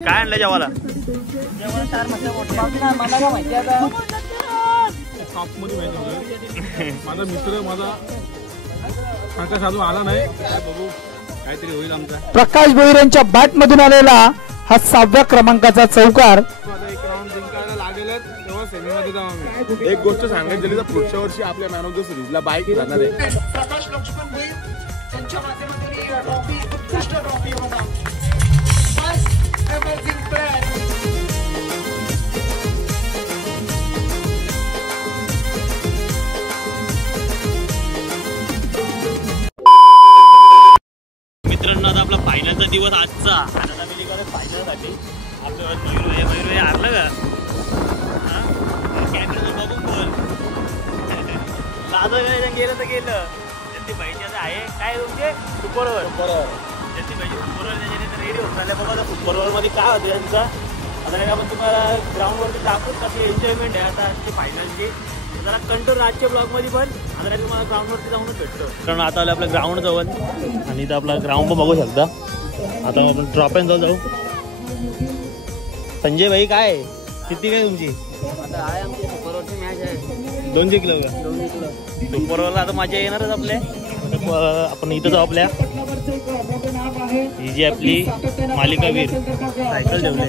काय आणलं जेवायला? माझा मित्र माझा प्रकाश अजून आला नाही, बघू काहीतरी होईल आमचा. प्रकाश भोईरांच्या बॅट मधून आलेला हा 6व्या क्रमांकाचा चौकार. एक राऊंड जिंकायला लागेलच तेव्हा सेमीमध्ये जाऊ आम्ही. एक गोष्ट सांगायची झाली तर पुढच्या वर्षी आपल्या मॅन ऑफ द सिरीजला बाईक जाणार आहे. प्रकाश लक्ष्मण भोईर त्यांच्या माध्यमातून ही ट्रॉफी, उत्कृष्ट ट्रॉफी होता. First emerging player. मित्रांनो, आता आपला फायनलचा दिवस आजचा. आता आम्ही निघालो फायनलसाठी. आपल्यावर मयूर हारलं का? कॅमेरा बघून बोल. दादा गेलं तर गेलं. त्यांची बहिणी आता आहे काय तुमचे सुपरवर. त्यांची बहिणी सुपरवर त्याच्याने रेडी होत चालल्या. बघा आता सुपरओव्हरमध्ये काय होतं त्यांचा. आता काय आपण तुम्हाला ग्राउंडवरती दाखवून कशी एन्जॉयमेंट आहे आता आजची फायनलची. जरा कंट्रोल आजच्या ब्लॉगमध्ये पण आता काय तुम्हाला ग्राउंडवरती जाऊनच भेटतो. कारण आता आलं आपलं ग्राउंड जवळ आणि इथं आपला ग्राउंड पण बघू शकता. आता आपण ड्रॉप अँड जाऊ. संजय भाई काय किती काय तुमची? आता आहे आमची सुपरओव्हरची मॅच आहे. 2 जिंकलं का? 2 जिंकलं. सुपरओव्हरला आता मजा येणारच आपल्या. आपण इथं जाऊ. आपल्या ही जी आपली मालिकावीर सायकल ठेवली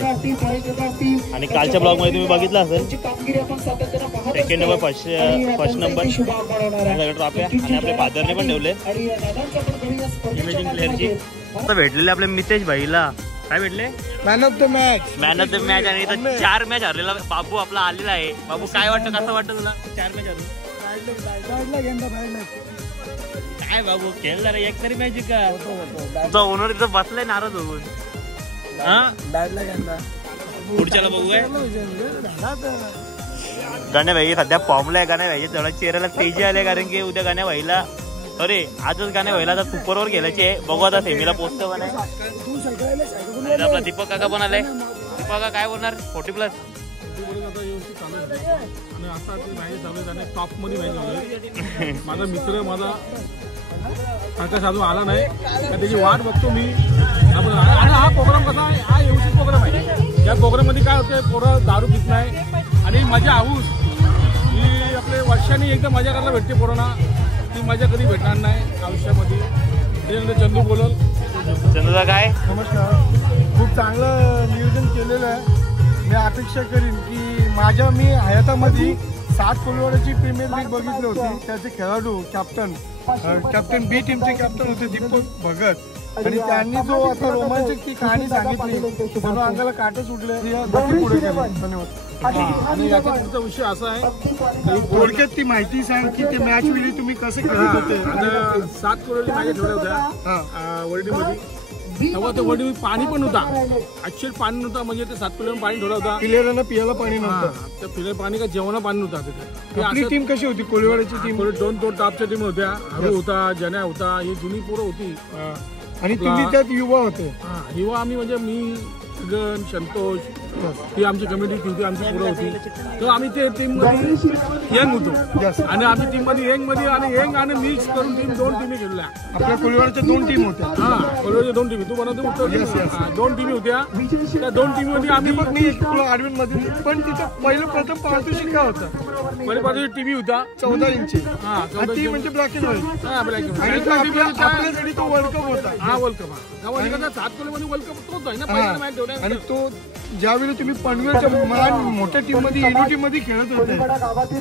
आणि कालच्या ब्लॉग मध्ये तुम्ही बघितलं असेल. सेकंड नंबर फर्स्ट नंबर ट्रॉफ्या आणि आपल्या फादरने पण ठेवले इमेजिंग प्लेअरची. आता भेटलेले आपल्या मितेश भाईला काय भेटले? Man of the match. Man of the match. आणि इथं 4 मॅच हरलेला बाबू आपला आलेला आहे. बाबू काय वाटतं, कसं वाटतं तुला 4 मॅच हरले? काय बाबू खेळणार एक तरी मॅच का? तुझा ओनर इथं बसलाय नाराज होऊन. पुढच्याला बघूया. गाण्या भाई सध्या फॉर्मला आहे. गाण्या भाईच्या थोडा चेहऱ्याला तेजी आले कारण की उद्या गाण्या भाईला आजच गाण्या भाईला आता सुपरवर गेल्याचे आहे. बघू आता सेमीला पोहोचतो पण आहे. आपला दीपक काका पण आलाय. दीपक काका काय बोलणार? 40+. आणि आता ते मॅच चालू झाले टॉप मध्ये मॅच झाले. माझा मित्र माझा प्रकाश अजून आला नाही, त्याची वाट बघतो मी. आपण आणि हा प्रोग्राम कसा आहे, हा एवढीच प्रोग्राम आहे. या प्रोग्राम मध्ये काय होतं, पोरं दारू पित नाही आणि मजा हाऊस ही आपल्या वर्षांनी एकदा मजा करायला भेटते. पोरांना ती मजा कधी भेटणार नाही आयुष्यामध्ये. त्याच्यानंतर चंदू बोलल. चंदूला काय? नमस्कार. खूप चांगलं नियोजन केलेलं आहे. मी अपेक्षा करीन की मी हयातामध्ये 7 कोलवाड्याची प्रीमियर लीग बघितली होती. त्याचे खेळाडू कॅप्टन बी टीमचे कॅप्टन होते दीपक भगत आणि त्यांनी जो आता रोमांचक ती कहाणी सांगितली म्हणून अंगाला काटे सुटले. पुढे केलं. धन्यवाद. आणि याचा पुढचा विषय असा आहे, थोडक्यात ती माहिती सांग की ते मॅच वेळी तुम्ही कसे खेळत होते. 7 कोलवाडी मॅच ठेवल्या होत्या वर्डीमध्ये. तेव्हा ते वडी पाणी पण होता. ऍक्च्युअल पाणी नव्हता, म्हणजे ते 7 किलो पाणी ठेवलं होता. प्लेयरांना पियाला पाणी नव्हतं. त्या पिले पाणी का जेवणा पाणी नव्हतं. आपली टीम कशी होती? कोळीवाड्याची टीम 2 टॉपच्या टीम होत्या. हरू होता, जन्या होता, ही जुनी पोरं होती. आणि तुम्ही त्यात युवा होते. युवा आम्ही म्हणजे मी गण संतोष ही आमची कमिटी होती, आमची पोरं होती. तर आम्ही ते टीम मध्ये यंग होतो आणि आम्ही टीम मध्ये यंग आणि मिक्स करून 2 टीमी खेळल्या. आपल्या कोळीवाड्याच्या 2 टीम होत्या. कोळीवाड्याच्या 2 टीमी. तू बनवतो उत्तर 2 टीमी होत्या. त्या 2 टीममध्ये आम्ही मी आडवीन मध्ये पण तिथं प्रथम पारितोषिक काय होतं? पहिली पारितोषिक टीव्ही होता 14 इंची. ती म्हणजे ब्लॅक अँड व्हाईट. आपल्यासाठी तो वर्ल्ड कप होता. World cup. 7 किलोमध्ये वर्ल्ड कप तोच आहे ना पहिला मॅच ठेवला. आणि तो ज्यावेळी तुम्ही पनवेलच्या मोठ्या टीम मध्ये युनिटी मध्ये खेळत होते,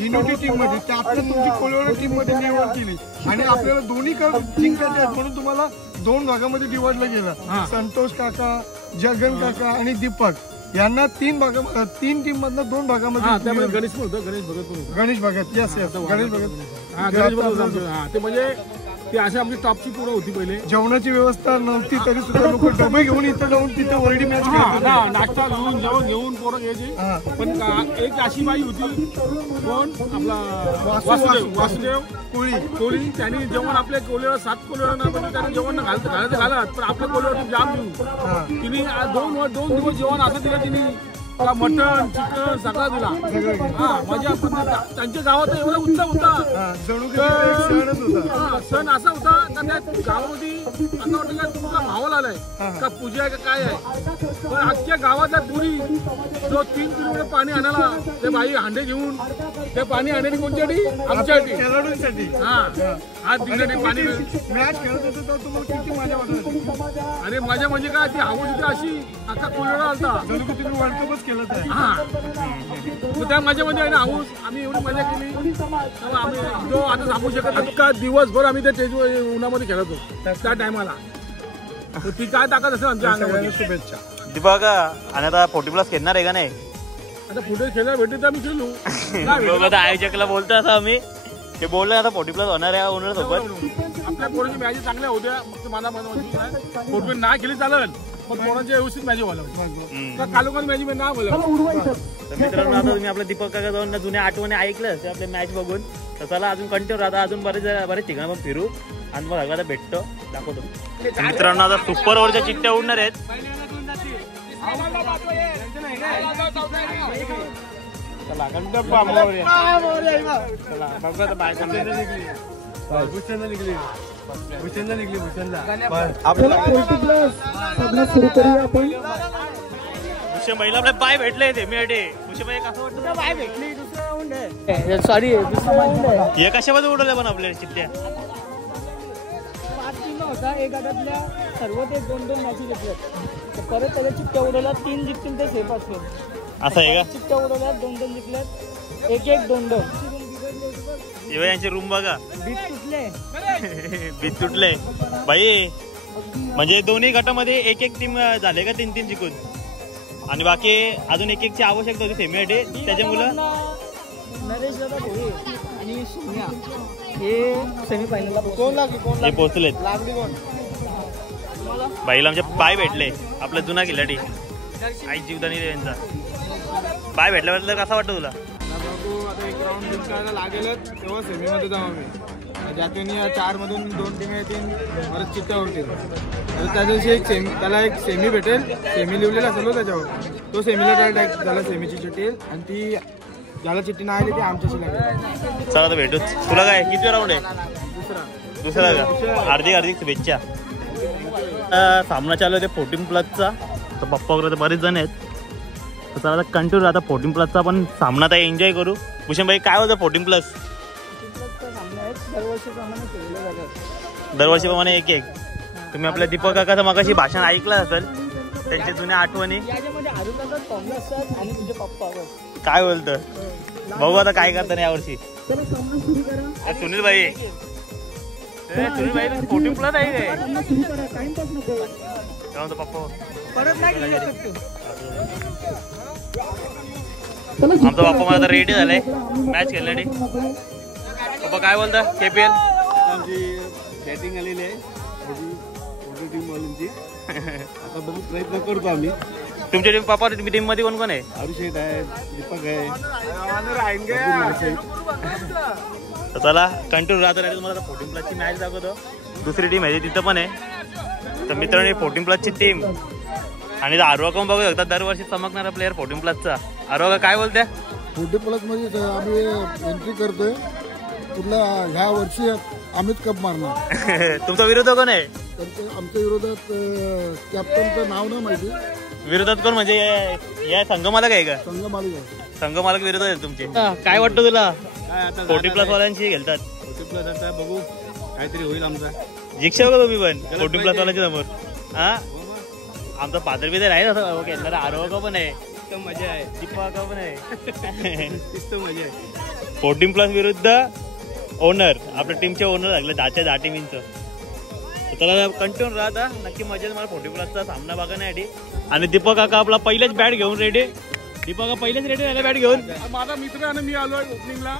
युनिटी टीम मध्ये त्यातलं तुमची कोळीवाडा टीम मध्ये निवड केली आणि आपल्याला दोन्ही जिंकायचे आहेत म्हणून तुम्हाला 2 भागामध्ये डिवाइडला गेला. संतोष काका, जगन काका आणि दीपक यांना 3 टीम मधनं 2 भागामध्ये. गणेश भगत. गणेश भगत. यस गणेश भगत. ते म्हणजे ते अशी आमची टॉपची पोरं होती. पहिले जेवणाची व्यवस्था नव्हती तरी सुद्धा लोक डबे घेऊन इथं जाऊन तिथे वर्ल्ड मॅच नाश्ता घेऊन जेवण घेऊन पोरं घ्यायची. पण एक अशी बाई होती कोण आपला वासुदेव कोळी. त्यांनी जेवण आपल्या कोळीला 7 कोळीला म्हणजे त्यांनी जेवण घालत पण आपल्या कोळीवर जाम घेऊन तिने 2 दिवस जेवण असं दिलं. तिने का मटन चिकन सगळं दिला. हा मजा पण त्यांच्या गावात एवढा उत्सव होता. जणू काही एक सणच होता. हा, सण असा होता का त्या गावामध्ये असं वाटतं का तुमचा माहोल आलाय का पूजा आहे का काय आहे. पण अख्ख्या गावातल्या पुरी जो 3 किलोमीटर पाणी आणायला ते बाई हांडे घेऊन ते पाणी आणण्याची कोणत्यासाठी आमच्यासाठी खेळाडूंसाठी. हात दिवसासाठी पाणी. मॅच खेळत होतो तर तुम्हाला किती मजा वाटत. आणि मजा म्हणजे काय ती हवं तिथे अशी अख्खा कोलडा आलता. जणू की तुम्ही वर्ल्ड कपच खेळत आहे. हा मग त्या मजामध्ये आहे ना हाऊस आम्ही एवढी मजा केली. आम्ही जो आता सांगू शकत नाही का दिवसभर आम्ही त्या स्टेज उन्हामध्ये खेळत होतो त्या टायमाला. ती काय ताकद असेल आमच्या अंगामध्ये. शुभेच्छा. दीपक आणि आता 40+ खेळणार आहे का नाही? आता पुढे खेळायला भेटले तर आम्ही खेळू. बघ आता आयोजकला बोलतो असं आम्ही ते बोललो आता 40+ होणार आहे ओनर सोबत. आपल्या पोरांची मॅच चांगल्या होत्या. फक्त मला फोटो नाही खेळली चालेल पण पोरांच्या व्यवस्थित मॅच व्हायला कालोखाल मॅच नाही बोला. तर मित्रांनो आता तुम्ही आपल्या दीपक काका जाऊन जुन्या आठवणी ऐकलं ते आपले मॅच बघून. तर चला अजून कंटिन्यू राहता अजून बरेच ठिकाण पण फिरू आणि मग सगळं भेटतो दाखवतो. मित्रांनो आता सुपर ओव्हरच्या चिठ्ठ्या उडणार आहेत. महिला आपल्या पाय भेटले ते मी कसं वाटतं पाय भेटले. सॉरी हे कशामध्ये उडवल्या पण आपल्या चिठ्ठ्या 5 टीम होता. एक गटातल्या सर्व ते 2-2 मॅची घेतल्यात. परत त्याच्या चिठ्ठ्या उडवल्या 3 जिंकतील ते सेफ असतील. असं आहे का? चिठ्ठ्या उडवल्या 2-2 जिंकल्यात. 1-1 2-2 यांची रूम बघा. बीट तुटले बीत तुटले बाई. म्हणजे दोन्ही गटामध्ये 1-1 टीम झाले का 3-3 जिंकून आणि बाकी अजून 1-1ची आवश्यकता होती सेमीसाठी. त्याच्यामुळं नरेश दादा भोये आणि सोनिया हे सेमीफायनलला हे पोहोचलेत. बाईला आमच्या पाय भेटले. आपला जुना खिलाडी आई जीवदानी यांचा पाय भेटल्याबद्दल कसा वाटतं तुला? आता एक राऊंड जिंकायला लागेलच तेव्हा सेमीमध्ये जाऊ आम्ही. ज्यातून 4 मधून 2 टीम येतील परत चिठ्ठ्या उरतील. त्या दिवशी एक त्याला एक सेमी भेटेल. सेमी लिहिलेला असेल त्याच्यावर तो सेमीला डायरेक्ट त्याला सेमीची चिठ्ठी येईल आणि ती ज्याला चिठ्ठी नाही आली ती आमच्याशी लागेल. चला तर भेटूच. तुला काय किती राऊंड आहे? दुसरा का? हार्दिक शुभेच्छा. सामना चालू आहे 14+चा. तर पप्पा वगैरे बरेच जण आहेत. तर चला आता कंटिन्यू आता 14+चा पण सामना आता एन्जॉय करू. भूषण भाई काय होतं 14+? दरवर्षीप्रमाणे 1-1. तुम्ही आपल्या दीपक काकाचं मगाशी भाषण ऐकलं असेल त्यांच्या जुन्या आठवणी. याच्यामध्ये आरुकाका टॉमी असतात आणि तुझे पप्पा. काय बोलतं बघू आता काय करता यावर्षी. सुनील भाई सुनील भाई 14+ आहे काय म्हणतो पप्पा? परत नाही खेळू शकतो. आमचा बाप्पा मला आता रेडी झालाय मॅच खेळण्यासाठी. पप्पा काय बोलता? KPL आमची बॅटिंग आलेली आहे टीम वाल्यांची. आता बघू प्रयत्न करतो आम्ही. तुमच्या टीम पप्पा टीम मध्ये कोण कोण आहे? अभिषेक आहे दीपक आहे. तर चला कंटिन्यू राहतो. नाही तुम्हाला 14+ची मॅच दाखवतो. दुसरी टीम आहे तिथं पण आहे. तर मित्रांनो 14+ची टीम आणि आरोग्य पण बघू शकता दरवर्षी चमकणारा प्लेअर 14+चा. आरोग्य काय बोलते? 14+ मध्ये आम्ही एंट्री करतोय. कुठला ह्या वर्षी अमित कप मारणार. तुमचा विरोध कोण आहे? आमच्या विरोधात कॅप्टनचं नाव नाही माहिती. विरोधात कोण म्हणजे या संघमालक आहे का? संघमालक विरोध आहे तुमचे. काय वाटतं तुला 14+ वाल्यांशी खेळतात? 14+ बघू काहीतरी होईल आमचा. जिंकशा का तुम्ही पण 14+ वाल्यांच्या समोर? हा आमचा पात्र बिदर आहे असं खेळणार. आरोग्य पण आहे. मजा आहे. दीपक पण आहे. मजा आहे. 14+ विरुद्ध ओनर आपल्या टीमचे ओनर लागले 10च्या 10 टीमींचं. त्याला कंटिन्यू राहता नक्की मजा मला 14+चा सामना बघण्यासाठी. आणि दीपक काका आपला पहिलेच बॅट घेऊन रेडी. दीपक काका पहिलेच रेडी झाला बॅट घेऊन. माझा मित्र आणि मी आलोय ओपनिंगला.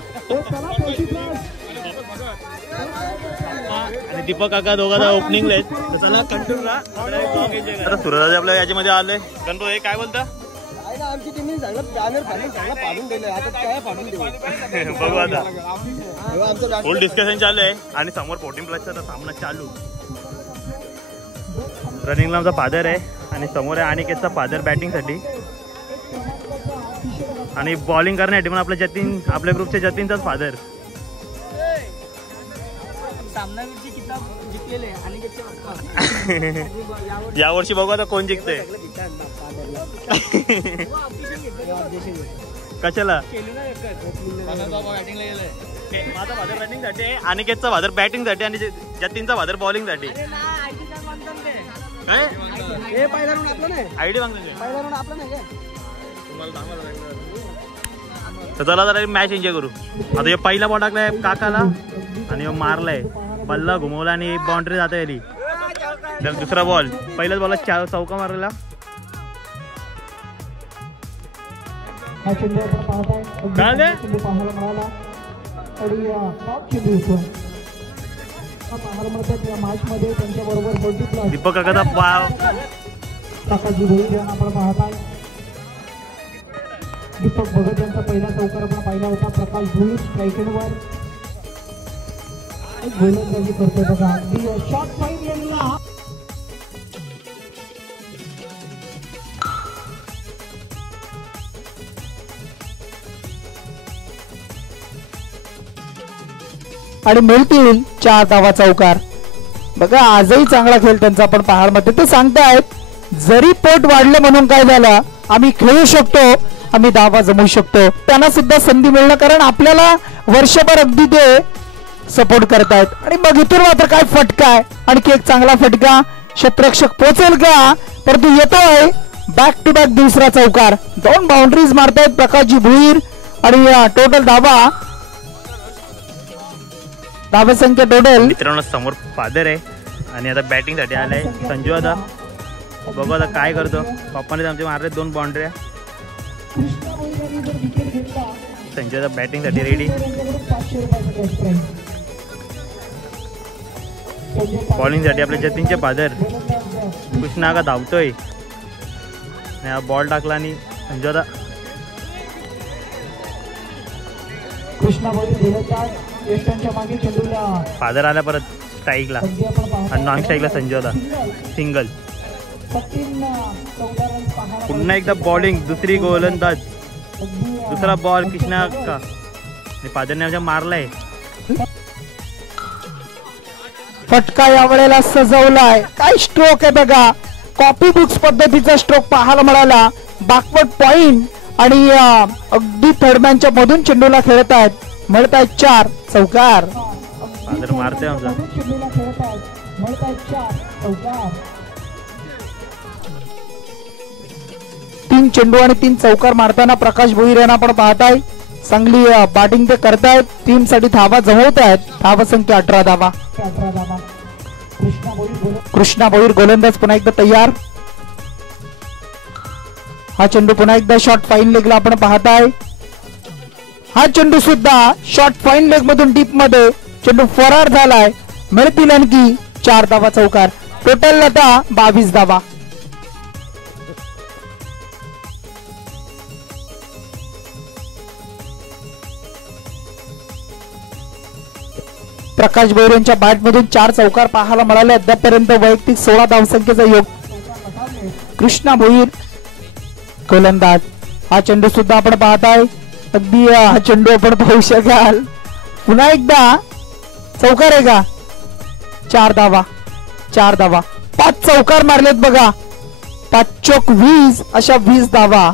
आणि दीपक काका दोघांना ओपनिंगला आहेत. तर चला कंटिन्यू राहा. सूरज आपल्या याच्यामध्ये आलोय. गणपती काय बोलता? आमची टीमने चांगला बॅनर फाडून दिले. आता काय फाडून देऊ बघू आता. फुल डिस्कशन चालू आहे आणि समोर 14+चा सामना चालू. रनिंगला आमचा फादर आहे आणि समोर आहे अनिकेतचा फादर बॅटिंगसाठी. आणि बॉलिंग करण्यासाठी पण आपल्या जतीन, आपल्या ग्रुपच्या जतीनचाच फादर. सामनावीरची किताब जिंकलेले अनिकेतचे पप्पा. यावर्षी बघू आता कोण जिंकते. कशाला माझा फादर बॅटिंगसाठी, अनिकेतचा फादर बॅटिंगसाठी आणि जतीनचा फादर बॉलिंगसाठी. काय आयडी मागतो. तर चला जरा मॅच एन्जॉय करू. आता हे पहिला बॉल टाकलाय काकाला आणि मारलाय, बल्ला घुमवला आणि बाउंड्री जाता आली. दुसरा बॉल, पहिल्याच बॉलला चौका मारलेला. दीपक काकाचा पाव. दीपक भगत यांचा पहिला चौकार आपण पाहिला होता. प्रकाश भोईर स्ट्रायकेडवर गोलंदाजी करतोय बघा. अगदी शॉट फाईन गेलेला. आणि मिळतील 4 धावा चौकार. बघा आजही चांगला खेळ त्यांचा आपण पहाडमध्ये. ते सांगतायत जरी पोट वाढलं म्हणून काय झालं, आम्ही खेळू शकतो, आम्ही धावा जमवू शकतो. त्यांना सुद्धा संधी मिळणं, कारण आपल्याला वर्षभर अगदी ते सपोर्ट करतायत. आणि मग इथून मात्र काय फटका आहे, आणखी एक चांगला फटका. क्षेत्ररक्षक पोहोचेल का, परंतु येतोय बॅक टू बॅक दुसरा चौकार. 2 बाउंड्रीज मारतायत प्रकाशजी भुईर आणि टोटल धावा संख्या टोटल. मित्रांनो समोर फादर आहे आणि आता बॅटिंग साठी आलाय संजू. आता बघू आता काय करतो. पप्पाने आमचे मारले 2 बाउंड्र्या. संजू आता बॅटिंग साठी रेडी. बॉलिंग साठी आपल्या जतीनचे फादर कृष्णा का धावतोय. बॉल टाकला आणि संजू आता फादर आला परत स्ट्राईकला आणि नॉन स्ट्राईकला संजू होता. सिंगल. पुन्हा एकदा बॉलिंग, दुसरी गोलंदाज, दुसरा बॉल कृष्णा का आणि फादरने आमच्या मारलाय. फटका यावेळेला सजवलाय. काय स्ट्रोक आहे बघा. कॉपी बुक्स पद्धतीचा स्ट्रोक पाहायला मिळाला. बॅकवर्ड पॉइंट आणि अगदी थर्डमॅनच्या मधून चेंडूला खेळत आहेत. मिळत आहेत 4 चौकार. फादर मारतोय आमचा. 3 चेंडू आणि 3 चौकार मारताना प्रकाश भोईर यांना आपण पाहताय. चांगली बॅटिंग ते करतायत. टीम साठी धावा जमवत आहेत. धावा संख्या 18 धावा. कृष्णा भोईर गोलंदाज पुन्हा एकदा तयार. हा चेंडू पुन्हा एकदा शॉर्ट फाईन लेगला आपण पाहताय. हा चेंडू सुद्धा शॉर्ट फाईन लेग मधून डीप मध्ये चेंडू फरार झालाय. मिळतील आणखी 4 धावा चौकार. टोटल आता 22 धावा. प्रकाश भोईर यांच्या बॅट मधून 4 चौकार पाहायला मिळाले. अद्यापर्यंत वैयक्तिक 16 धावसंख्येचा योग. कृष्णा भोईर गोलंदाज. हा चेंडू सुद्धा आपण पाहताय. अगदी हा चेंडू आपण पाहू शकाल. पुन्हा एकदा चौकार आहे का. 4 धावा. 4 धावा. 5 चौकार मारलेत बघा. 5 चौक 20 अशा 20 धावा.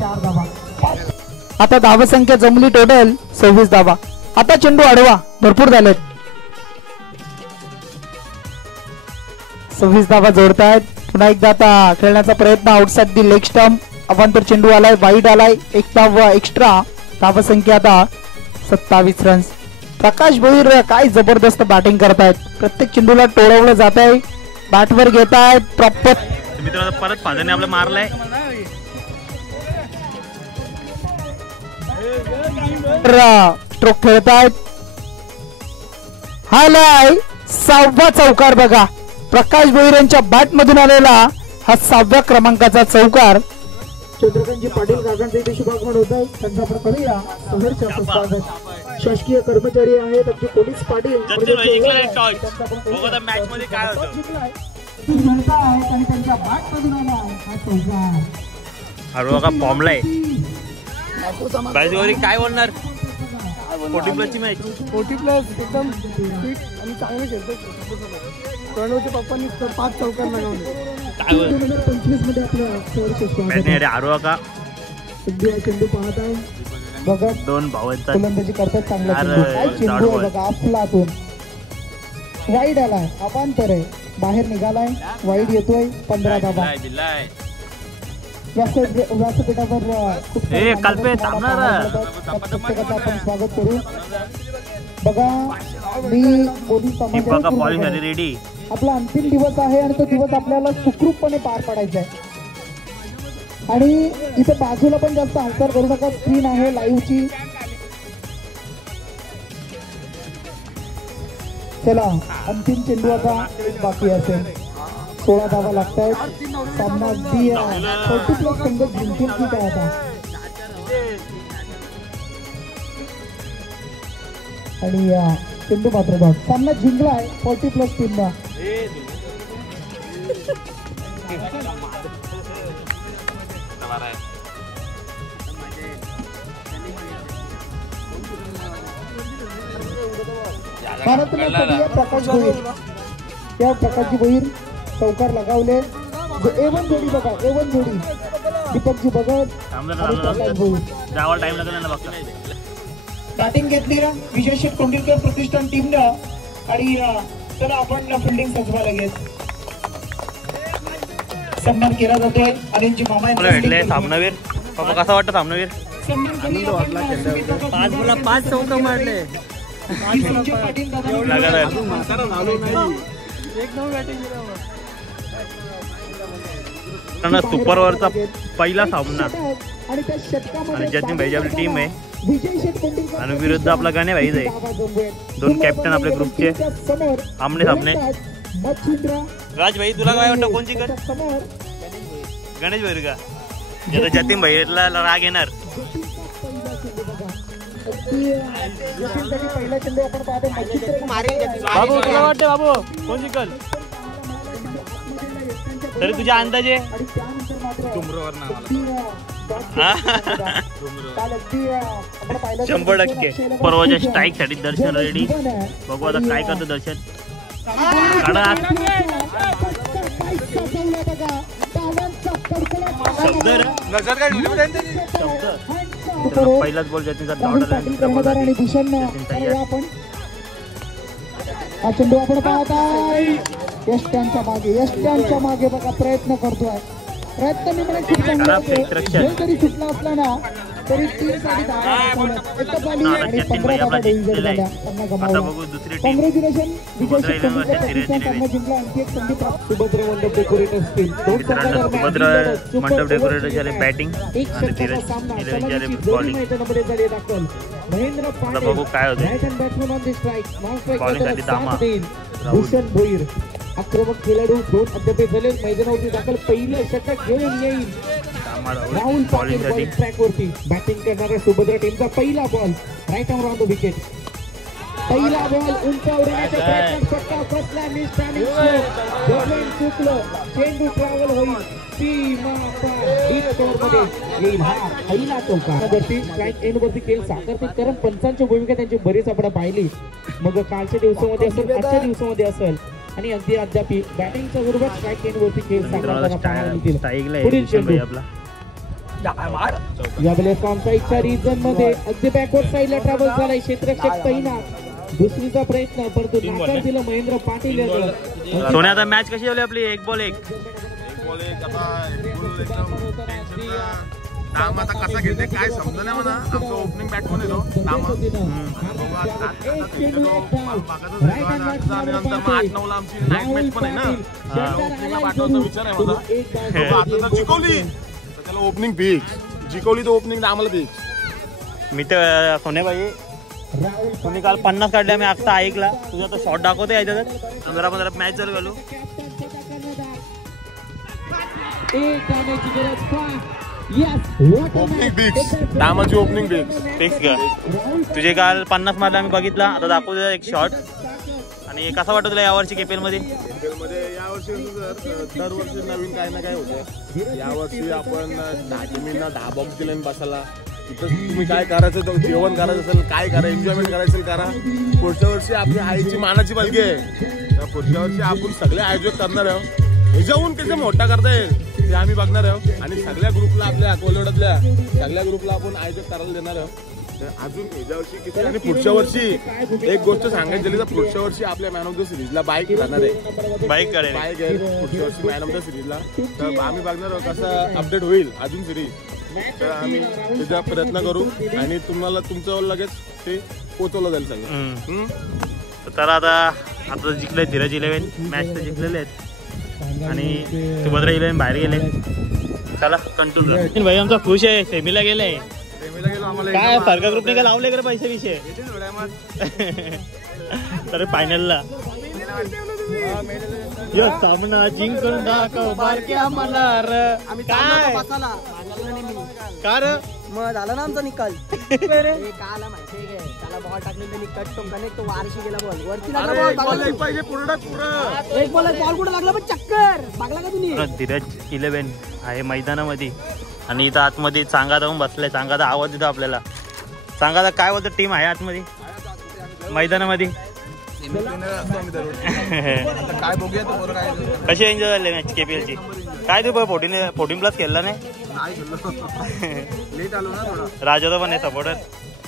4 धावा. आता धावा संख्या जमली टोटल 26 धावा. आता चेंडू आडवा भरपूर झालेत. 26 धावा जोडतायत. पुन्हा एकदा आता खेळण्याचा प्रयत्न. Outside the leg stump. अवांतर चेंडू आलाय, वाईड आलाय. 1 धावा एक्स्ट्रा. धावा संख्या आता 27 रन्स. प्रकाश भोईर काय जबरदस्त बॅटिंग करतायत. प्रत्येक चेंडूला टोळवलं जात आहे. बॅटवर घेत आहेत प्रॉपर. मित्रांनो परत फादरने आपलं मारलाय. स्ट्रोक खेळतायत. हालाय 6वा चौकार बघा. प्रकाश भोईर यांच्या बॅट मधून आलेला हा 6व्या क्रमांकाचा चौकार. चंद्रकांतजी पाटील काकांचे इथे शुभागमन होत आहे. त्यांचा आपण करूया सहर्ष स्वागत. शासकीय कर्मचारी आहेत. अगदी पोलीस पाटील फॉर्मला आहे. बावीस गौरी काय बोलणार 40+ ची मॅच 40+ एकदम फिट आणि चांगले खेळतो. प्रणवच्या पप्पांनी 5 चौकार लगावले. काय बोल 2025 मध्ये आपलं मॅच नाही रे आरोहा का चेंडू पाहत आहे बघा 2 भावांचा गोलंदाजी करतात चांगला अरे, चेंडू. काय चेंडू आहे दाढ बघा आपलातून वाईड आलाय अपांतर आहे बाहेर निघालाय वाईड येतोय 15 धावा. व्यासपीठावर खूप सारे ए, कल्पे, मान्यवर थांबणार. त्या प्रत्येकाचं आपण स्वागत करू. बघा मी पोलीस बघा समाजाला बॉलिंग पूर्ण झाली रेडी. आपला अंतिम दिवस आहे आणि तो दिवस आपल्याला सुखरूपपणे पार पाडायचा आहे. आणि इथे बाजूला पण जास्त हालचाल करू नका स्क्रीन आहे लाईव्हची. चला अंतिम चेंडू आता बाकी असेल 16 धावा लागतायत. सामना अगदी 40+ संघ जिंकतील की काय आता. आणि चेंडू मात्र बघ सामना जिंकलाय 40+ टीमला. भारतरत्न प्रकाश भोईर त्या प्रकाशजी भोईर चौकार लगावले. A1 जोडी बघा A1 जोडी दीपकजी भगत आणि प्रकाश भोईर. जावा टाइम लागला ना बघा. बॅटिंग घेतली ना विजय शेठ कोंडिलकर प्रतिष्ठान टीमनं. आणि चला आपण फिल्डिंग सजवा लगेच सन्मान केला जातोय. अनिलजी मामा मला भेटले सामनावीर. पप्पा कसा वाटतं सामनावीर? 5 चौका मारले. सुपर ओव्हरचा पहिला सामना आणि त्या षटकामध्ये आणि जतीन भाईची आपली टीम आहे विजय शेठ कोंडिलकर आणि विरुद्ध आपला गाणे भाईच आहे. 2 कॅप्टन आपल्या ग्रुपचे आमने सामने. राज भाई तुला काय वाटतं कोण जिंकल? गणेश भाई का? ज्याचा जतीन भाईला राग येणार. पहिला चेंडू आपण पाहतो बाबू तुला वाटतं बाबू कोण जिंकल तरी तुझ्या अंदाजे? हा? 100% परवाच्या स्ट्राईक साठी दर्शन रेडी. बघू आता काय करतो दर्शन. काढा पहिलाच बॉल जतीनचा धावडा आणि भूषण आपण हा चेंडू आपण पाहताय यष्ट्यांच्या मागे बघा प्रयत्न करतोय. प्रयत्न मी म्हणून खूप चांगला जरी सुटला असला ना तरी 3 साठी आणि 15 धावा डेंजर झाल्या. त्यांना गमावला. कॉंग्रॅच्युलेशन विजय शेठ कोंडिलकर प्रतिष्ठान सामना जिंकला. आणखी एक संधी प्राप्त. सुभद्र मंडप डेकोरेटर्स टीम सुभद्र मंडप डेकोरेटर झाले बॅटिंग एक आणि षटकाचा सामना धीरज झाले जोडी बॉलिंग. मैदानामध्ये झाली दाखल. महेंद्र आता पांडे बघू काय होते. Bat and batsman on the strike. Non strike bowling साठी दामा. राहुल. भूषण भोईर आक्रमक खेळाडू 2 अद्याप झाले मैदानावरती दाखल. पहिलं षटक घेऊन येईल राहुल बॉलिंग पाटील. साठी बॉलिंग ट्रॅक वरती बॅटिंग करणाऱ्या सुभद्रा टीमचा पहिला ball right arm on the wicket. पहिला बॉल उंच उडवण्याच्या प्रयत्नात फटका बसला. मिस टायमिंग डोमेन चुकलं. चेंडू ट्रॅव्हल होईल मध्ये येईल. हा पहिला चौकार वरती स्ट्राईक एंड वरती खेळ साकारते. कारण पंचांची भूमिका त्यांची बरीच आपण पाहिली. मग कालच्या दिवसामध्ये असेल आजच्या दिवसामध्ये असेल आणि अगदी अद्याप बॅटिंगच्या बरोबर स्ट्राईक एंड वरती खेळ साकारताना पाहायला मिळतील. पुढील चेंडू यावेळेस ऑनसाईडच्या रिजन मध्ये अगदी बॅकवर्ड साईडला ट्रॅव्हल झालाय. क्षेत्ररक्षक तैनात. दुसरीचा प्रयत्न परंतु नाकार दिलं महेंद्र पाटील याचं. सोन्या आता मॅच कशी झाली आपली? 1 बॉल 1. नाम आता कसा घेते काय समजा नाही म्हणा. आमचा ओपनिंग बॅट्समन येतो नाम आणि नंतर मग 8-9 आमची नाईट मॅच पण आहे ना. ओपनिंगला पाठवायचा विचार आहे माझा. आता जर जिंकवली तर त्याला ओपनिंग फिक्स. जिंकवली तर ओपनिंग आम्हाला फिक्स. मी तर सोन्याबाई तुम्ही काल 50 काढले. मी आता ऐकला तुझा तो शॉट दाखवते याच्यात. जरा आपण जरा मॅच चालू घालू. Opening fix. नामाची ओपनिंग फिक्स का? तुझे काल 50 मारले आम्ही बघितला. आता दाखवू एक शॉट. आणि कसा वाटत तुला यावर्षी केपीएल मध्ये? यावर्षी दरवर्षी नवीन काय ना काय होतं. यावर्षी आपण 10 टीमींना 10 बॉक्स दिले बसायला. तिथं तुम्ही काय करायचं तर जेवण करायचं असेल, काय करा, एन्जॉयमेंट करायचं असेल करा. पुढच्या वर्षी आपली आईची मानाची पालखी आहे, तर पुढच्या वर्षी आपण सगळे आयोजक करणार आहोत. हे जाऊन कसं मोठा करता येईल ते आम्ही बघणार आहोत. आणि सगळ्या ग्रुपला आपल्या कोलवडातल्या सगळ्या ग्रुपला आपण आयोजक करायला देणार आहोत. अजून ह्याच्या वर्षी किती. आणि पुढच्या वर्षी एक गोष्ट सांगायची झाली तर पुढच्या वर्षी आपल्या मॅन ऑफ द सिरीजला बाईक राहणार आहे. बाईक करेल, बाईक आहे पुढच्या वर्षी मॅन ऑफ द सिरीजला. तर आम्ही बघणार आहोत कसं अपडेट होईल अजून सिरीज. तर आम्ही त्याचा प्रयत्न करू आणि तुम्हाला तुमचं लगेच ते पोहोचवलं जाईल सगळं. तर आता जिंकले धीरज 11 मॅच तर जिंकलेले आहेत आणि सुभद्रा 11 बाहेर गेले. चला कंट्रोल भाई आमचा खुश आहे, सेमीला गेले. काय सारखा ग्रुपने काय लावले का पैसे विषय तर फायनलला सामना जिंकून दाखव बारक्या मनार. काय मग झाला ना आमचा निकाल. काला माहिती त्याला बॉल टाकलेला निकाल तो कनेक्ट तो वारशी गेला बॉल वरती लागला बॉल एक बॉल कुठे लागला पण चक्कर बघला का तुम्ही. धीरज 11 आहे मैदानामध्ये आणि इथं आतमध्ये चांगा जाऊन बसलाय. चांगाचा आवाज येतो आपल्याला. चांगाचा काय बोलतो टीम आहे आतमध्ये मैदानामध्ये. काय बघूया तो काय कशी एन्जॉय झाली मॅच KPL ची. काय तू 14+ खेळला नाही. लेट आलो ना थोडा. राजाचा पण आहे सपोर्टर.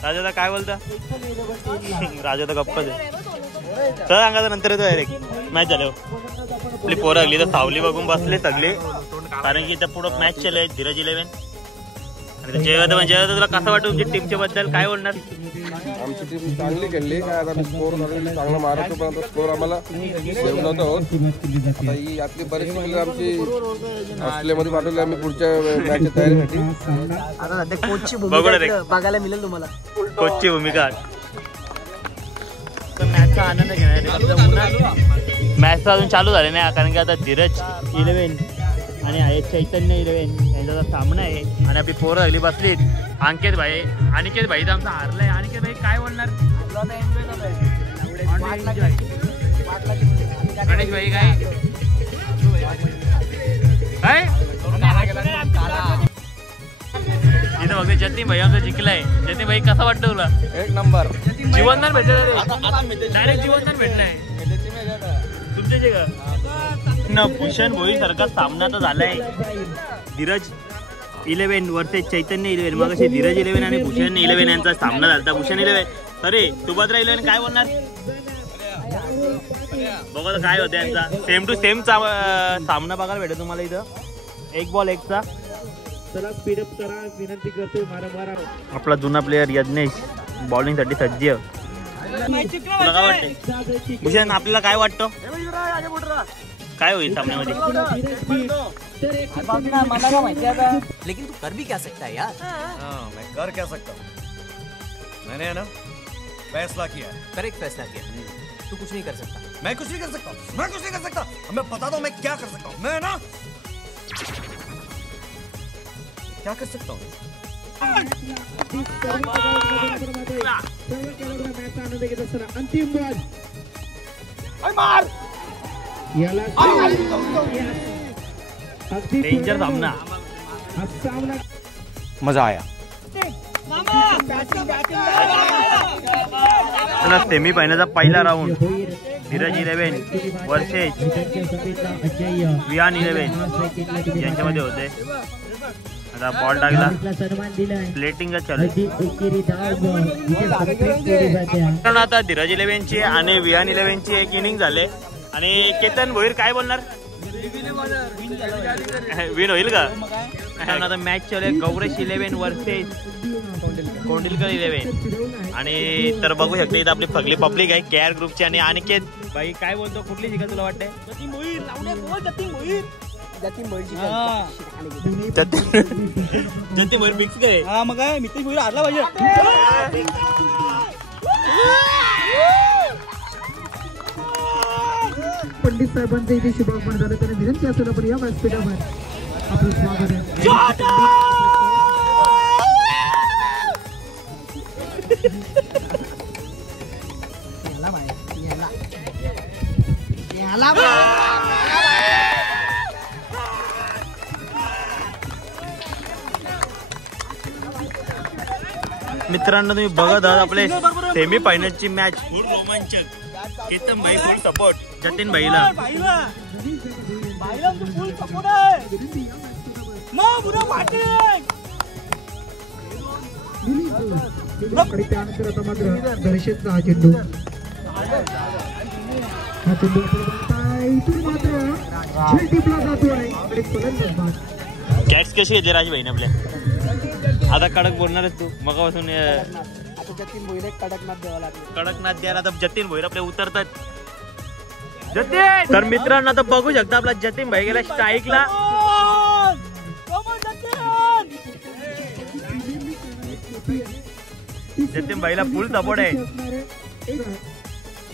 राजाचा काय बोलता. राजा तर गप्पच आहे. चल सांगा नंतर येतो डायरेक्ट मॅच झाल्यावर. आपली पोरं लागली तर सावली बघून बसले सगळे कारण की त्या पुढं मॅच चालू आहे धीरज 11. आणि जेव्हा तुला कसं वाटतं तुमच्या टीमच्या बद्दल काय बोलणार. आमची टीम चांगली खेळली. काय आता स्कोर चांगला मारतो पण आता स्कोर आम्हाला सेव्ह नव्हता होत. आता ही आपली परिस्थिती आमची ऑस्ट्रेलियामध्ये पाठवली आम्ही पुढच्या मॅचच्या तयारीसाठी. आता सध्या कोचची भूमिका बघायला मिळेल तुम्हाला. कोचची भूमिका मॅचचा आनंद घेणार. मॅच अजून चालू झाले नाही कारण की आता धीरज 11 आणि चैतन्य 11 यांचा सामना आहे आणि आपली पोरं हल्ली बसलीत. अनिकेत भाई तर आमचा हारलाय. अनिकेत भाई काय बोलणार. गणेश भाई काय इथं बघते जतीन भाई आमचा जिंकलाय. जतीन भाई कसा वाटतं तुला. एक नंबर जीवनदान भेटलं डायरेक्ट जीवनदान भेटलंय तुमच्या जे का भूषण भोई सारखा सामना तर झालाय. धीरज 11 वर्सेस चैतन्य 11. मग असे धीरज 11 आणि भूषण 11 यांचा सामना झाला. भूषण 11 अरे सुभद्रा 11 काय बोलणार. बघा काय होतं यांचा सेम टू सेम सामना बघायला भेटेल तुम्हाला इथं. एक बॉल एकचा. स्पीडअप करा विनंती करतोय. आपला जुना प्लेयर यज्ञेश बॉलिंग साठी सज्ज. तुला काय वाटतंय भूषण आपल्याला काय वाटतं काय होईल सामन्यामध्ये. लेकिन तू कर भी क्या सकता है यार. मैं कर क्या सकता हूँ. मैंने है ना फैसला किया. करेक्ट फैसला किया. तू कुछ नहीं कर सकता. मैं कुछ नहीं कर सकता. मैं कुछ नहीं कर सकता. मैं बताता हूँ मैं क्या कर सकता हूँ. मैं ना क्या कर सकता हूँ. अंतिम बॉल डेंजर सामना. मजा आया. सेमी फायनलचा पहिला राऊंड धीरज 11 वर्सेस विहान 11 यांच्यामध्ये होते. आता बॉल टाकला प्लेटिंग चालू. आता धीरज 11 ची आणि विहान 11 ची एक इनिंग झाले आणि केतन भोईर काय बोलणार. विन होईल का. आता मॅच चालू आहे गौरेश 11 वर्सेस कोंडिलकर 11 आणि तर बघू शकते इथं आपली फगली पब्लिक आहे केआर ग्रुपची. आणि अनिकेत भाई काय बोलतो कुठली जिंकल तुला वाटतंय. जतीन भोईर फिक्स काय. हा मग काय मित्र भोईर हारला पाहिजे. पंडित साहेबांचं इथे शुभागमन झालं त्याने विनंती असेल आपण या व्यासपीठावर आपलं स्वागत आहे. मित्रांनो तुम्ही बघत आहात आपले सेमी फायनलची मॅच फुल रोमांचक. केतन भाई फुल सपोर्ट जतीन भाईला. आणि त्यानंतर आता मात्र दर्शनचा हा चेंडू. हा चेंडू इथून मात्र झेल टिपला जातोय आणि फलंदाज बाद. कॅट्स कशी घेतली राज भाईने आपल्या. आता कडक बोलणारच तू मगापासून. आता जतीन भोईर एक कडकनाथ द्यावा लागले. कडकनाथ द्यायला आता जतीन भोईर आपले उतरतात. जतीन तर मित्रांनो आता बघू शकता आपला जतीन भाई गेला स्ट्राईकला. जतीन भाईला फुल सपोर्ट आहे.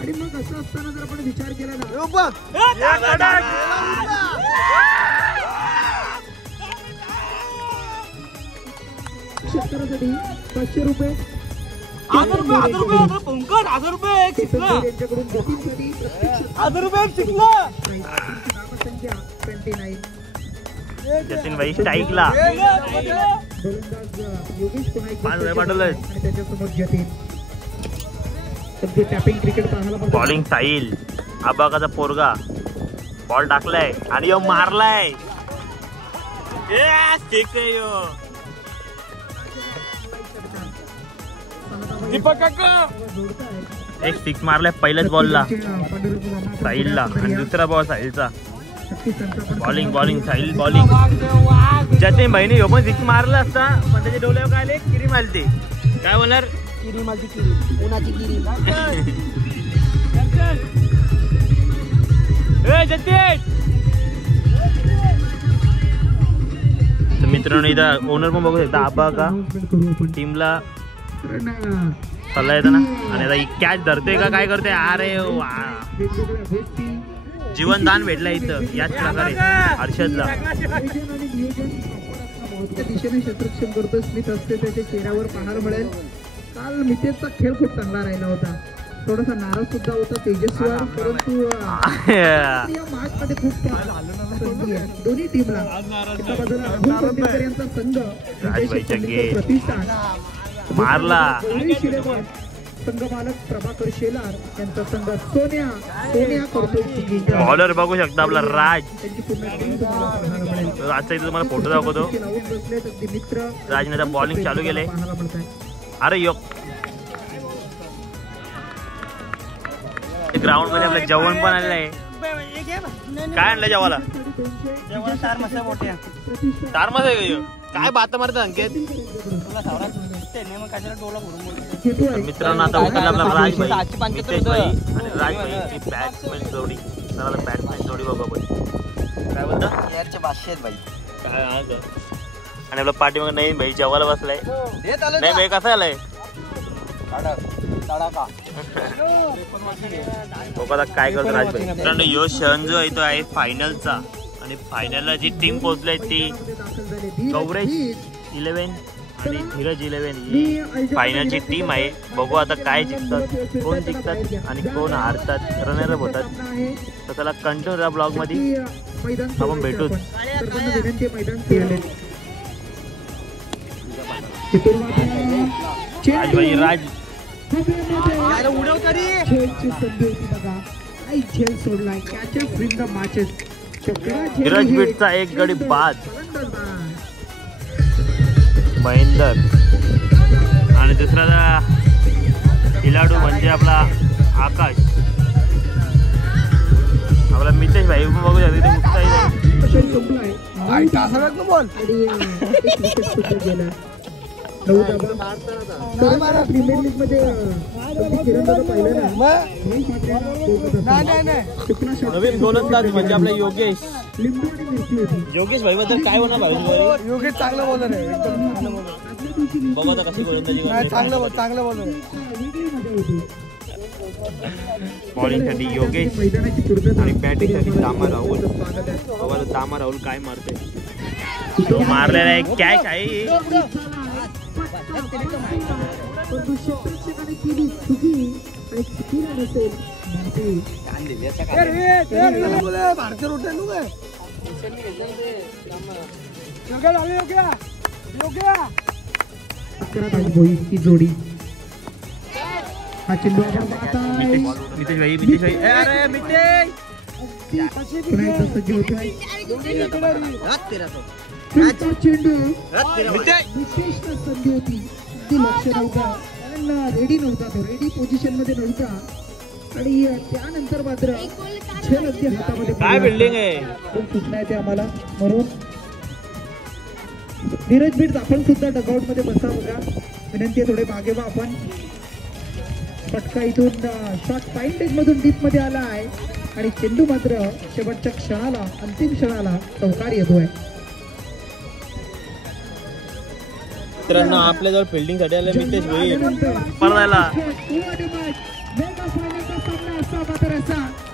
आणि मग असं असताना जर आपण विचार केला ना शेतकऱ्यासाठी 500 रुपये. जतीन भाई स्ट्राईकला. योगेश पुन्हा 5,000 पाठवलंय. आणि त्याच्यासमोर जतीन. टॅपिंग क्रिकेट पाहायला बॉलिंग साहिल आबाकाचा पोरगा. बॉल टाकलाय आणि यो मारलाय. एक सिक्स मारलाय पहिल्याच बॉलला साहिलला आणि दुसरा बॉल साहिलचा. Bowling Sahil bowling. जतीन भाईने ह्यो पण सिक्स मारला असता पण त्याच्या डोल्यावर काय आले किरी मारते. काय बोलणार किरी माझी किरी उन्हाची किरी. तर मित्रांनो इथं ओनर पण बघू शकता आबा का टीमला सल्ला येतो ना. आणि आता कॅच धरते का काय करते. अरे वा जीवनदान भेटलं इथं याच प्रकारे हर्षदला. दिशेने क्षेत्ररक्षण करतो स्मिथ असते त्याच्या चेहऱ्यावर पाहायला मिळेल. काल मितेशचा खेळ खूप चांगला राहिला होता. थोडासा नाराज सुद्धा होता तेजस्वी परंतु या मॅच मध्ये खूप संधी आहे दोन्ही टीमला. एका बाजूला राहुल पंडितकर यांचा संघ प्रतिष्ठान मारला. संघ मालक प्रभाकर शेलार यांचा संघ सोन्या करतो. बॉलर बघू शकता आपला राज. त्यांची पूर्ण टीम तुम्हाला पाहायला मिळेल. राजचा इथं तुम्हाला फोटो दाखवतो. लावून बसलेत अगदी मित्र. राजने आता बॉलिंग चालू केलंय. पाहायला मिळत आहे. अरे यो ग्राउंड मध्ये आपलं जेवण पण आलेलं आहे. काय आणलं जेवायला. चार मसा काय बात मारतात अंकित. मित्रांनो आता उतरला आपला राजभाई मितेश भाई आणि राजभाई बॅट्समॅन जोडी. सराला बॅट्समॅन जोडी बघू आपण. काय बोलता काय आणि आपला पाठीमागे नवीन भाई जेवायला बसलाय. नाही भाई कसा आलाय काय करतो राजभाई. मित्रांनो यो क्षण जो आहे तो आहे फायनलचा. आणि फायनलला जी टीम पोहोचली ती कवरेज 11 आणि धीरज 11 ही फायनलची टीम आहे. बघू आता काय जिंकतात कोण जिंकतात आणि कोण हारतात रनरअप होतात. तर त्याला कंटिन्यू या ब्लॉग मध्ये आपण भेटूच. राजभाई राज धीरज बीटचा एक गडी बाद. महेंदर आणि दुसरा खिलाडू म्हणजे आपला आकाश. आपला मितेश भाई पण बघू शकतो ते उत्साही प्रीमियर लीग मध्ये नवीन गोलंदाज म्हणजे आपला योगेश भाई बद्दल काय होणार भाई. योगेश चांगला बॉलर आहे एकदम. बघा आता कशी गोलंदाजी चांगलं बॉलर आहे. बॉलिंग साठी योगेश आणि बॅटिंग साठी दामा राहुल. बघा दामा राहुल काय मारते. मारलेला आहे कॅच आहे. भारतीय रोटे 11 भोईरची जोडी. हा चेंडू आपण पाहताय मितेश भाई अरे मितेश पुन्हा एकदा सज्ज होतोय. पुढचा चेंडू विशेष संधी होती, अगदी लक्ष नव्हता कारण रेडी नव्हता, तो रेडी पोझिशन मध्ये नव्हता आणि त्यानंतर मात्र झेल अगदी हातामध्ये काय बिल्डिंग आहे. सूचना येते आम्हाला. म्हणून नीरज बीट आपण सुद्धा डगआउट मध्ये बसा बघा, विनंती आहे थोडे मागे व्हा आपण. फटका इथून शॉट फाईन टेज मधून डीप मध्ये आला आहे आणि चेंडू मात्र शेवटच्या क्षणाला अंतिम क्षणाला चौकार येतोय. मित्रांनो आपल्याजवळ फिल्डिंग साठी आले मितेश भाई पळायला.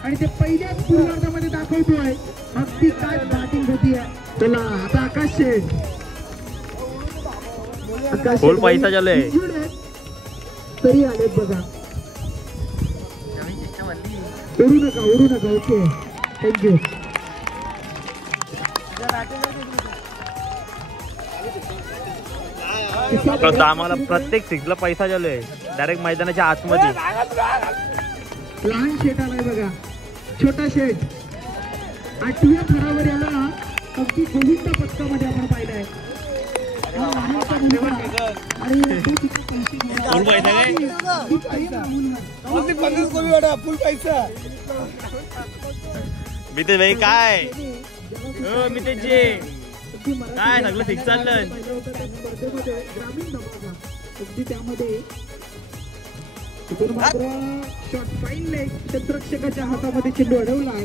आणि ते पहिल्याच पूर्वार्धामध्ये दाखवतोय अगदी काय बॅटिंग होती आहे. चला आता आकाश शेठ फुल पैसा चालू आहे तरी आलेत बघा. ओढू नका ओके थँक्यू. आम्हाला प्रत्येक सिक्सला पैसा चालू आहे डायरेक्ट मैदानाच्या आतमध्ये. लहान शेट आलाय बघा, छोटा शेट 8व्या थरावर याला अगदी गोविंद पथकामध्ये आपण पाहिलंय. मितेश भाई काय मितेशजी काय सगळं सिक्स चाललं. ग्रामीण धमाका अगदी त्यामध्ये शॉट फाईन लेग क्षेत्ररक्षकाच्या हातामध्ये चेंडू अडवलाय.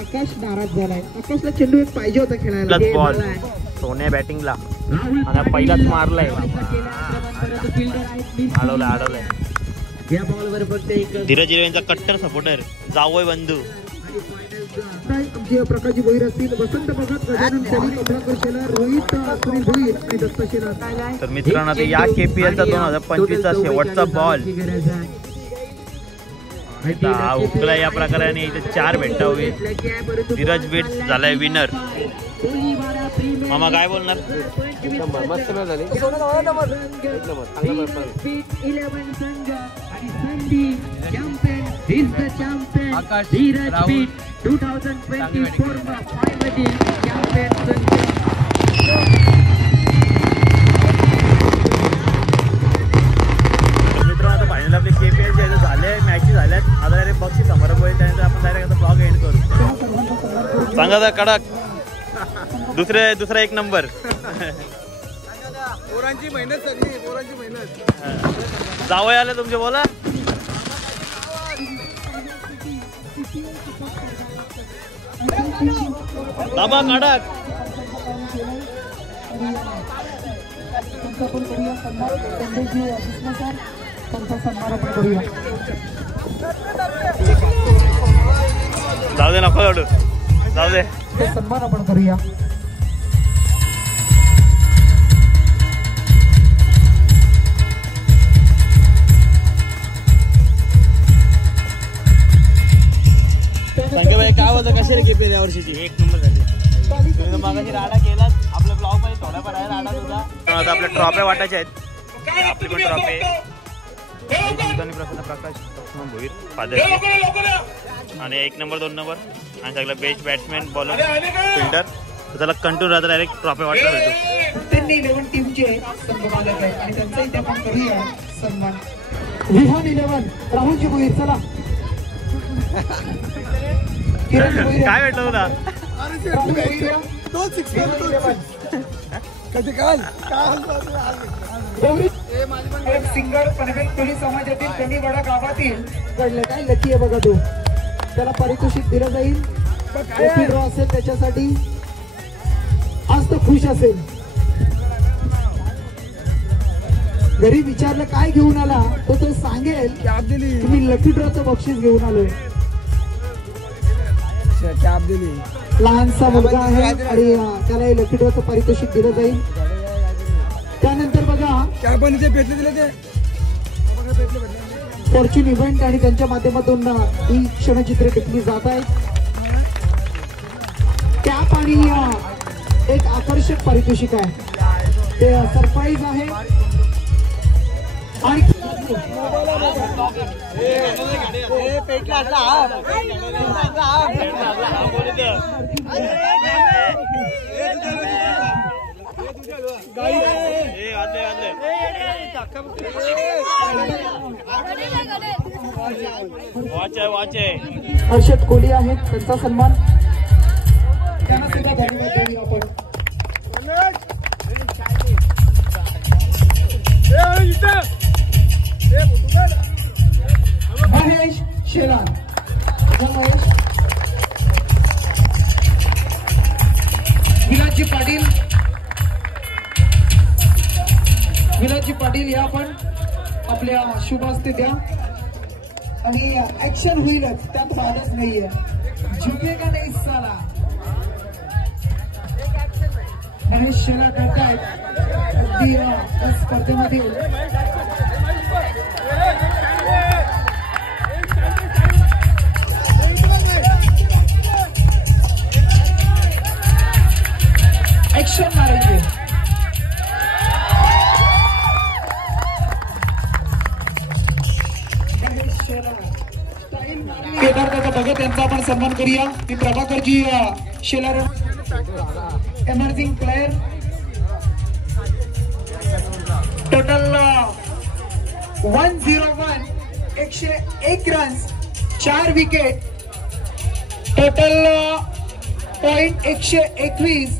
आकाश नाराज झालाय. आकाशला चेंडू एक पाहिजे होता खेळायला. बॉल सोन्या बॅटिंगला आणि पहिलाच मारलाय. अडवलाय या बॉलवर फक्त एक धीरज हिरवेंचा कट्टर सपोर्टर जावय बंधू. आमचे प्रकाशजी भोईर असतील, वसंत भगत, गजानन सलीम, अभ्याकर शेलार, रोहित सुनील भोईर आणि दत्त शेलार. तर मित्रांनो आता या KPLचा 2025चा शेवटचा बॉल हा उकला. या प्रकाराने इथे 4 भेटता होईल. धीरज बीट्स झालाय विनर. मामा काय बोलणार. मस्त मॅच झाली. आकाश राहुल 2024 फायनल चॅम्पियन मित्रांनो आता फायनल आपले KPL जे झाले मॅचेस झाल्यात. आता डायरेक्ट बक्षीस समारंभ होईल, त्यानंतर आपण डायरेक्ट आता ब्लॉग एंड करू. सांगा तर कडक दुसरा एक नंबर. पोरांची मेहनत सगळी पोरांची मेहनत. जावय आले तुमचे बोला. दाबा कडक. जाऊ दे नको लढू जाऊ दे. सन्मान आपण करूया. संजय भाई काय होतं कशी रे KPL या वर्षीची. एक नंबर झाली. तुम्ही मागाशी राडा केलात आपल्या ब्लॉग मध्ये थोड्याफार आहे राडा तुझा. आता आपल्या ट्रॉफ्या वाटायच्या आहेत. आपली पण ट्रॉफी प्रकाश भोईर फादर आणि 1 नंबर 2 नंबर आणि सगळं बेस्ट बॅट्समॅन बॉलर फिल्डर. त्याला कंटिन्यू राहता डायरेक्ट ट्रॉफी वाटायला भेटू. त्यांनी 11 टीमचे संघमालक आहे आणि त्यांचा इथे आपण करूया सन्मान. विहान 11 राहुलजी भोईर. चला काय भेटलं तुला. एक सिंगर पनवेल कोळी समाजातील कणीवाडा गावातील घडलं काय लकी आहे बघा. तो त्याला पारितोषिक दिलं जाईल. ड्रॉ असेल त्याच्यासाठी. आज तो खुश असेल. घरी विचारलं काय घेऊन आला तो सांगेल तुम्ही लकी ड्रॉचं बक्षीस घेऊन आलोय. लहानसा मुलगा आहे आणि त्याला लकी ड्रॉचं पारितोषिक दिलं जाईल. त्यानंतर बघा फॉर्च्यून इव्हेंट आणि त्यांच्या माध्यमातून ही क्षणचित्रे टिपली जात आहेत. कॅप आणि एक आकर्षक पारितोषिक आहे. ते सरप्राईज आहे. आणि हर्षद कोहली आहेत, त्यांचा सन्मान त्यांना सुद्धा धन्यवाद देऊ आपण. महेश शेलार, महेश विलासजी पाटील, विलासजी पाटील या पण आपल्या शुभ हस्ते द्या आणि ऍक्शन होईलच, त्यात वादच नाहीये. झुकेगा नाही साला. महेश शेलार करतायत अगदी या स्पर्धेमध्ये. ऍक्शन मारायचे. केदारदादा भगत यांचा आपण सन्मान करूया. मी Prabhakarji Shelar emerging player. Total 101 101 runs, 4 wicket. Total point 121.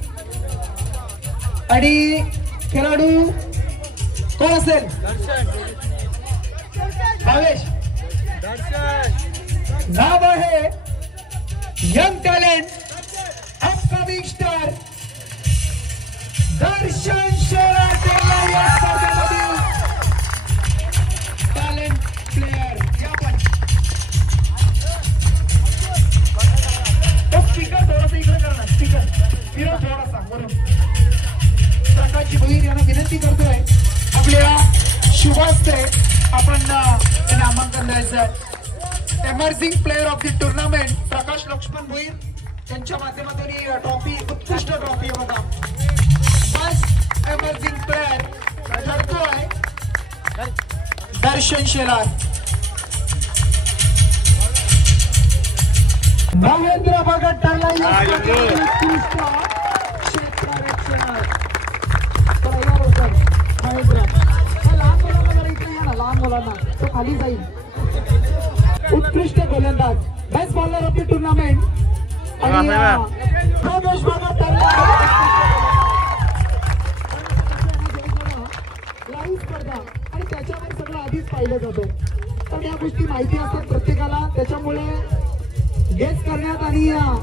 आणि खेळाडू कोण असेल? भावेश. नाव आहे young talent upcoming star Darshan Shelar. या स्पर्धेमधील टॅलेंट प्लेयर. या पण तो स्पीकर थोडासा इकडे करणार. स्पीकर विरोध थोडासा बरोबर. प्रकाशजी भोईर यांना विनंती करतोय आपल्या शुभास्ते आपण नामांकन द्यायचं. Emerging player of the tournament Prakash Laxman Bhoir यांच्या माध्यमातून ही ट्रॉफी, उत्कृष्ट ट्रॉफी बघा. फर्स्ट एमर्जिंग प्लेयर ठरतोय दर्शन शेलार. महेंद्र भगत ठरला महेंद्र. लहान मुलांना तो खाली जाईल. उत्कृष्ट गोलंदाज, best bowler of the tournament. आणि रमेश भगत लाईव्ह स्पर्धा आणि त्याच्यावर सगळं आधीच पाहिलं जातं. तर या गोष्टी माहिती असतात प्रत्येकाला, त्याच्यामुळे गेस करण्यात आणि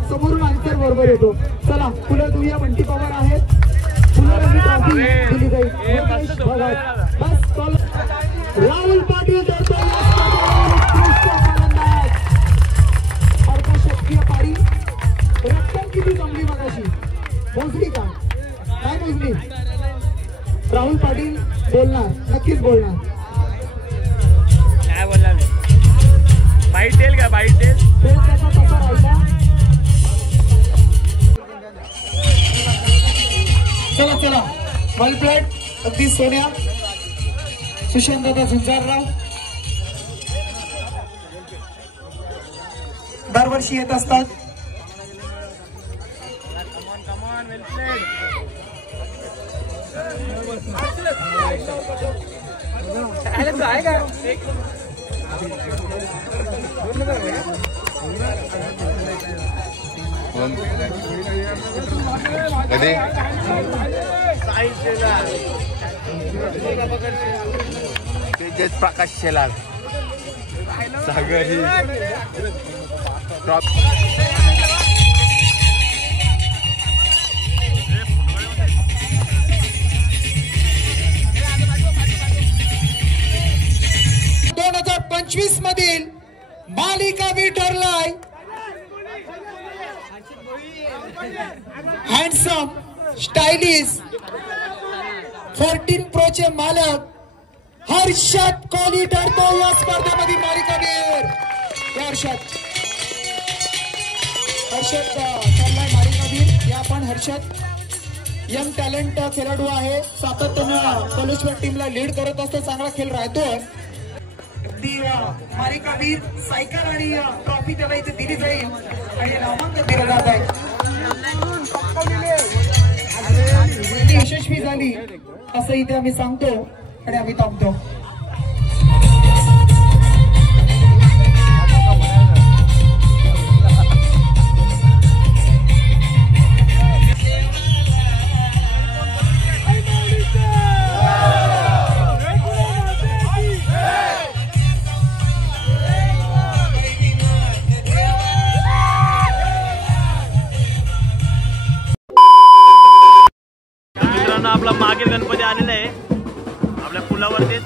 समोरून आन्सर बरोबर येतो. चला फुलं देऊया. बंटी पवार आहेत. फुलं ट्रॉफी दिली जाईल. बस राहुल पाटील शक्तीय पाडी. रक्कम किती जमली मगाशी? मोजली का? काय मोजली? राहुल पाटील बोलणार, नक्कीच बोलणार. काय बोलणार? बाईट देईल का? बाईट देईल. खेळ त्याचा तसा राहिला. चला चला वेल प्लेड. अगदी सोन्या. सुशांतदादा झुंजारराव दरवर्षी येत असतात. प्रकाश शेलार सागर ही मधील मालिकावीर ठरलाय. हँडसम स्टायलिश 14 प्रोचे मालक हर्षद कोहली ठरतो या स्पर्धेमध्ये मालिकावीर. हर्षद ठरलाय मालिकावीर. या पण हर्षद यंग टॅलेंट खेळाडू आहे, सातत्यानं कॉलेजवर टीमला लीड करत असतो, चांगला खेळ राहतोय. ती मालिकावीर सायकल आणि ट्रॉफी त्याला इथे दिली जाईल आणि नामांकन दिलं जात आहे. ती यशस्वी झाली असं इथे आम्ही सांगतो आणि आम्ही थांबतो. आपला मागे गणपती आलेला आहे आपल्या पुलावरतीच.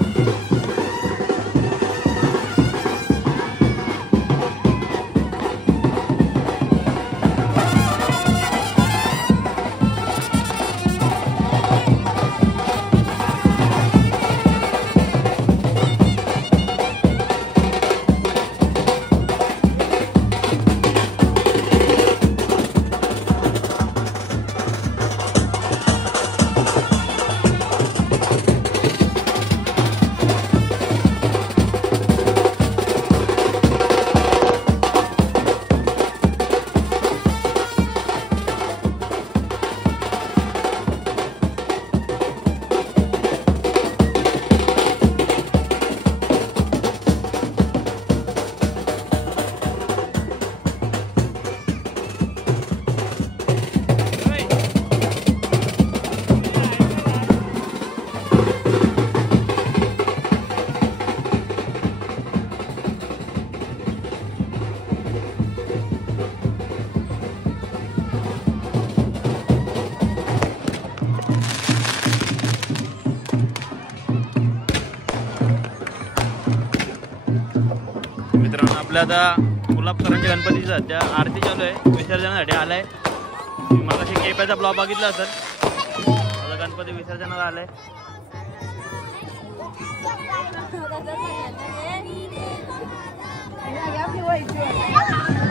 मित्रांनो आपल्या आता गुलाबकरांच्या गणपतीचा सध्या आरती चालू आहे, विसर्जनासाठी आलाय. मगाशी केप्याचा ब्लॉग बघितला असेल, माझा गणपती विसर्जनाला आलाय. Yeah,